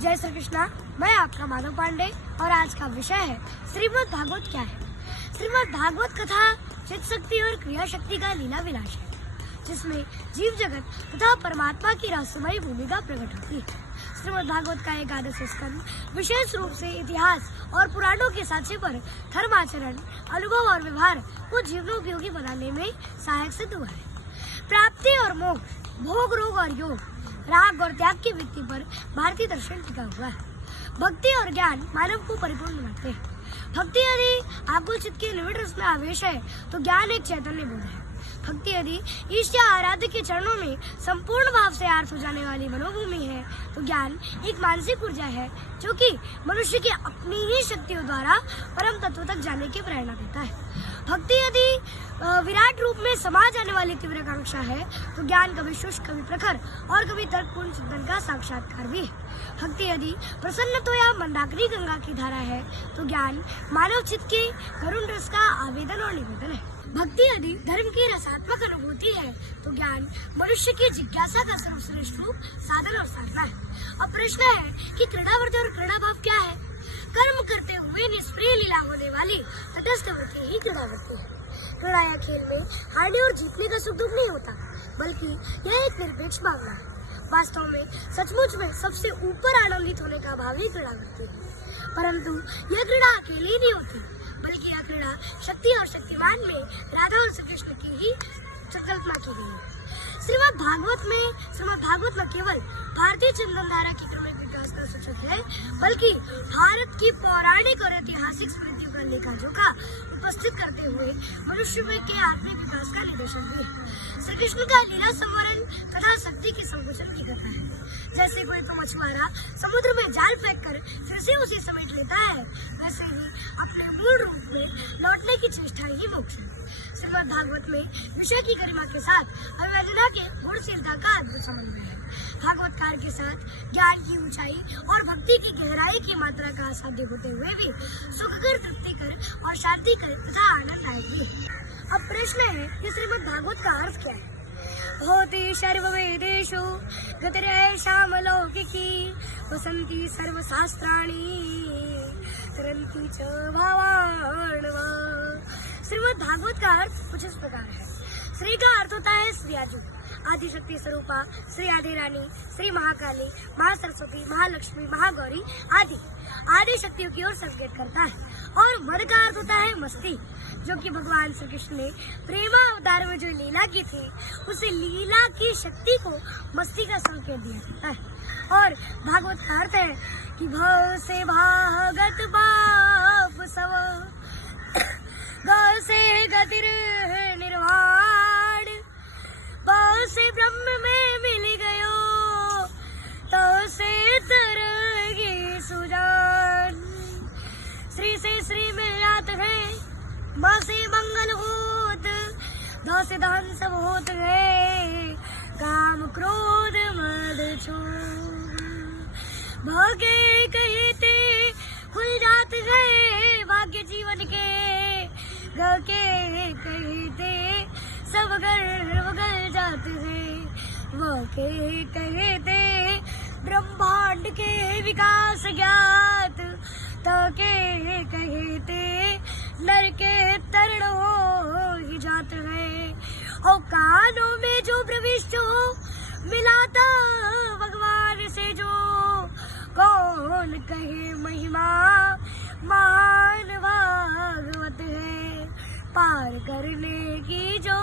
जय श्री कृष्णा। मैं आपका माधव पांडे और आज का विषय है श्रीमद् भागवत क्या है। श्रीमद् भागवत कथा चित्त शक्ति और क्रिया शक्ति का लीला विलास है, जिसमें जीव जगत तथा परमात्मा की रहस्यमयी भूमिका प्रकट होती है। श्रीमद् भागवत का 11 स्कंद विशेष रूप से इतिहास और पुराणों के साक्ष्य पर धर्माचरण, अनुभव और व्यवहार को जीवनोपयोगी बनाने में सहायक सिद्ध हुआ है। प्राप्ति और मोक्ष, भोग, रोग और योग, राग और त्याग की वृत्ति पर भारतीय दर्शन टिका हुआ है। भक्ति और ज्ञान मानव को परिपूर्ण बनाते हैं। भक्ति यदि आकुल चित्त के निविड़ रस में आवेश है तो ज्ञान एक चैतन्य बोध है। भक्ति यदि ईश या आराध्य के चरणों में संपूर्ण भाव से आर्त हो जाने वाली मनोभूमि है तो ज्ञान एक मानसिक ऊर्जा है जो कि मनुष्य की अपनी ही शक्तियों द्वारा परम तत्व तक जाने की प्रेरणा देता है। भक्ति यदि विराट रूप में समा जाने वाली तीव्र आकांक्षा है तो ज्ञान कभी शुष्क, कभी प्रखर और कभी तर्कपूर्ण चिंतन का साक्षात्कार भी है। भक्ति यदि प्रसन्न तो या मंदाकिनी गंगा की धारा है तो ज्ञान मानव चित्त के करुण रस का आवेदन और निवेदन है। भक्ति यदि धर्म की रसात्मक अनुभूति है तो ज्ञान मनुष्य की जिज्ञासा का सर्वश्रेष्ठ रूप, साधन और साधना है। अब प्रश्न है कि क्रीड़ावृत्ति और क्रीड़ा भाव क्या है। कर्म करते हुए निष्प्रिय लीला होने वाली तटस्थ वृत्ति ही क्रीड़ावृत्ति है। क्रीड़ा या खेल में हारने और जीतने का सुख दुख नहीं होता, बल्कि यह एक निरपेक्ष भावना है। वास्तव में सचमुच में सबसे ऊपर आनंदित होने का भाव ही क्रीड़ावृत्ति है। परंतु यह क्रीड़ा अकेली नहीं होती, बल्कि यह क्रीड़ा शक्ति और शक्तिमान में राधा और श्री कृष्ण की ही संकल्पना की गई है। श्रीमद् भागवत न केवल भारतीय चंदन धारा की क्रमिक विकास का सूचक है, बल्कि भारत की पौराणिक और ऐतिहासिक स्मृतियों का लेखा जोखा उपस्थित करते हुए मनुष्य में के आत्मिक विकास का निदर्शन भी है। श्री कृष्ण का लीला संवरण तथा शक्ति की संकुचन की कथा है। जैसे कोई तो मछुआरा समुद्र में जाल फेंककर फिर से उसे समेट लेता है, वैसे ही अपने मूल रूप में लौटने की चेष्टा ही मोक्ष है। श्रीमद् भागवत में विषय की गरिमा के साथ अवैधना के गुणशीलता का अद्भुत समन्वय है। भागवतकार के साथ ज्ञान की ऊंचाई और भक्ति की गहराई की मात्रा का असाध्य होते हुए भी सुखकर, तृप्तिकर और शांतिकर तथा आनंददायक भी है। अब प्रश्न है कि श्रीमद् भागवत का अर्थ क्या है। भवति सर्ववेदेषु गतिरेषां लौकिकी वसन्ति सर्वशास्त्राणि तरन्ति च भावान्वा। श्रीमद् भागवत का अर्थ कुछ इस प्रकार है। श्री का अर्थ होता है श्रीयाजु, आदिशक्ति स्वरूपा, श्री आदि रानी, श्री महाकाली, महासरस्वती, महालक्ष्मी, महागौरी आदि शक्तियों की ओर संकेत करता है। और मद का अर्थ होता है मस्ती, जो कि भगवान श्री कृष्ण ने प्रेमा अवतार में जो लीला की थी, उसे लीला की शक्ति को मस्ती का संकेत दिया जाता है। और भागवत का अर्थ है कि भव से भागत बाप सव गौ से गतिर निर्वाण, भाव से ब्रह्म में मिल गयो तो से तरगी सुजान। श्री से श्री मिल जात है, माँ से मंगल होत, ध से धन सब होत है, काम क्रोध मद छूट। भाग्य कहते खुल जात है भाग्य जीवन के, ग के कहते सब गर्व गल जाते हैं, वह के कहते ब्रह्मांड के विकास ज्ञात, तो के कहते नर के तरण हो ही जाते हैं। और कानों में जो प्रविष्ट हो मिलाता भगवान से जो, कौन कहे महिमा महान भागवत है। पार करने की जो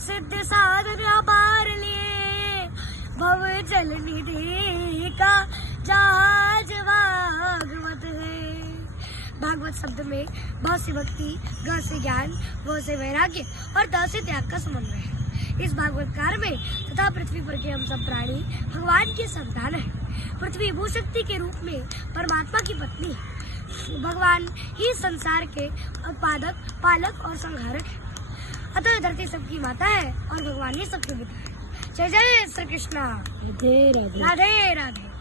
सिद्ध साधन अपार लिए, भव जल निधि का जहाज भागवत है। भागवत शब्द में भ से भक्ति, ग से ज्ञान, व से वैराग्य और द से त्याग का समन्वय है। इस भागवतकार में तथा पृथ्वी पर के हम सब प्राणी भगवान के संतान हैं। पृथ्वी भूशक्ति के रूप में परमात्मा की पत्नी है। भगवान ही संसार के उत्पादक, पालक और संहारक है। अतः धरती सबकी माता है और भगवान ही सबके पिता है। जय जय श्री कृष्णा। राधे राधे।